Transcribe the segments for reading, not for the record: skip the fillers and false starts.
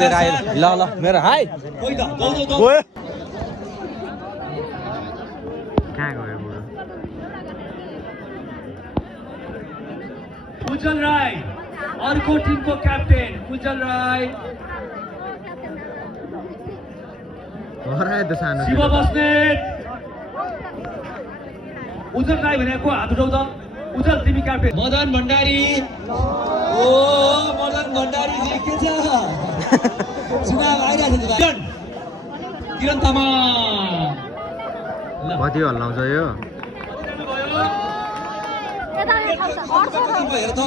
मेरो आयो ल मेरो हाई गयो कहाँ गयो बुढो उज्जवल राई अर्को टिमको क्याप्टेन उज्जवल राई हरायो त सानो शिव बस्नेत उज्जवल राई भनेको हात उठाउ त उज्जवल तिमी क्याप्टेन मदन भण्डारी ओ मदन भण्डारी जी के छ चुनाव आइरहेको छ किरण तामाङ कति हल्लाउँछ यो हेर त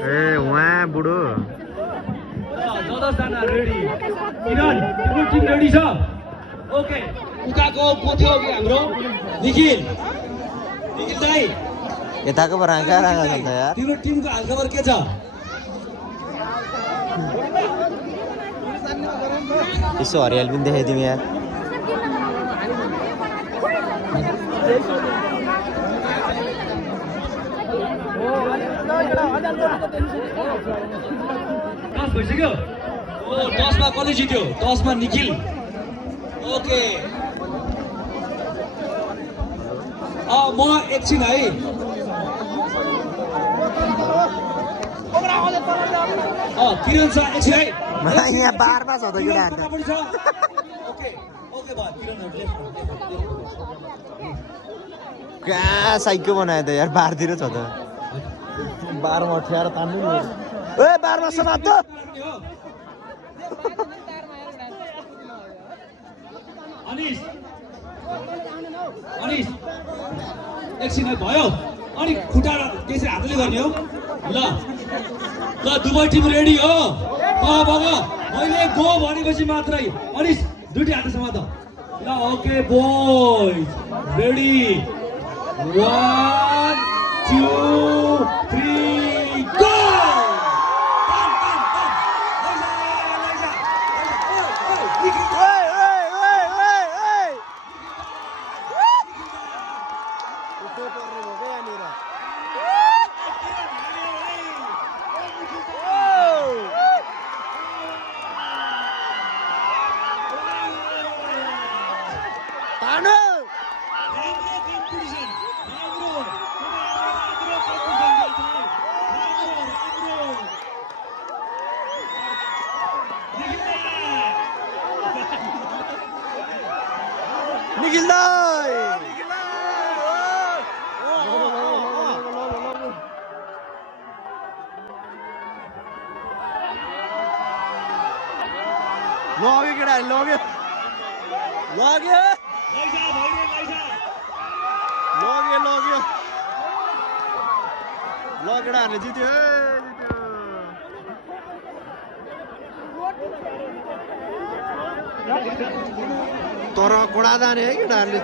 ए वहाँ बुढो 10जना रेडी किरण तिम्रो टिम रेडी छ ओके उकाको पोथ्यो अघि हाम्रो निखिल दाइ यताको पो राँका राँका छ त यार तिम्रो टिमको हालखबर के छ यसो हरियाली पनि देखाइदिउँ यार टस भइसक्यो ओ टसमा कसले जित्यो टसमा निखिल ओके म एकछिन है किरण छ एकछिन है यहाँ बारमा छ त केटाहरु ओके ओके भयो किरणहरुले कहाँ साइको बनायो त यार बारतिर छ त बारमा अठ्याएर तान्नु नि ए बारमा समात त अनिस अनिस एकछिन है भयो अनि खुट्टा त्यसरी हातले गर्ने हो ल ल दुवै टिम रेडी हो अब मैले गो भनेपछि मात्रै अनिस दुईटी हात समात ल okay boys ready 1 2 3 go Nikhil दाइ लग्यो केटाहरु लग्यो लग्यो केटाहरुले जित्यो तर कोडा जाने है केटाहरुले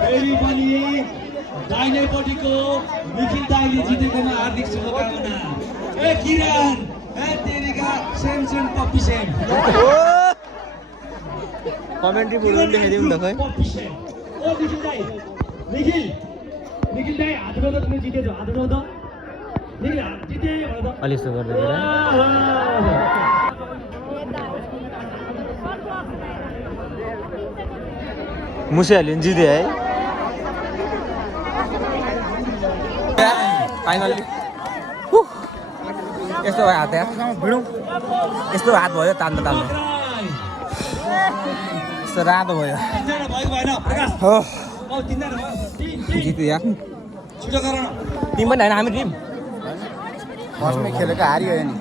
फेरि पनि दाहिनेपट्टिको निखिल दाइले जितेकोमा हार्दिक शुभकामना ए किरण ए तेरिका सेम पप्पी सेम कमेन्ट्री बोल्नु देखाइदिउँ त खै पप्पी सेम ओ निखिल दाइ निखिल दाइ हात उठाउ त तिमी जितेछौ हात उठाउ त निखिल जिते भन त अलि यस्तो गर्दै मुसिहाल्यो नि जित्यो है फाइनल्ली यस्तो भयो हात यार भिडौँ यस्तो हात भयो तान्दा यस्तो रातो भयो हो जित्यो यार छिटो गर न टिम पनि होइन हामी टिम फर्स्टमै खेलेको हारियो नि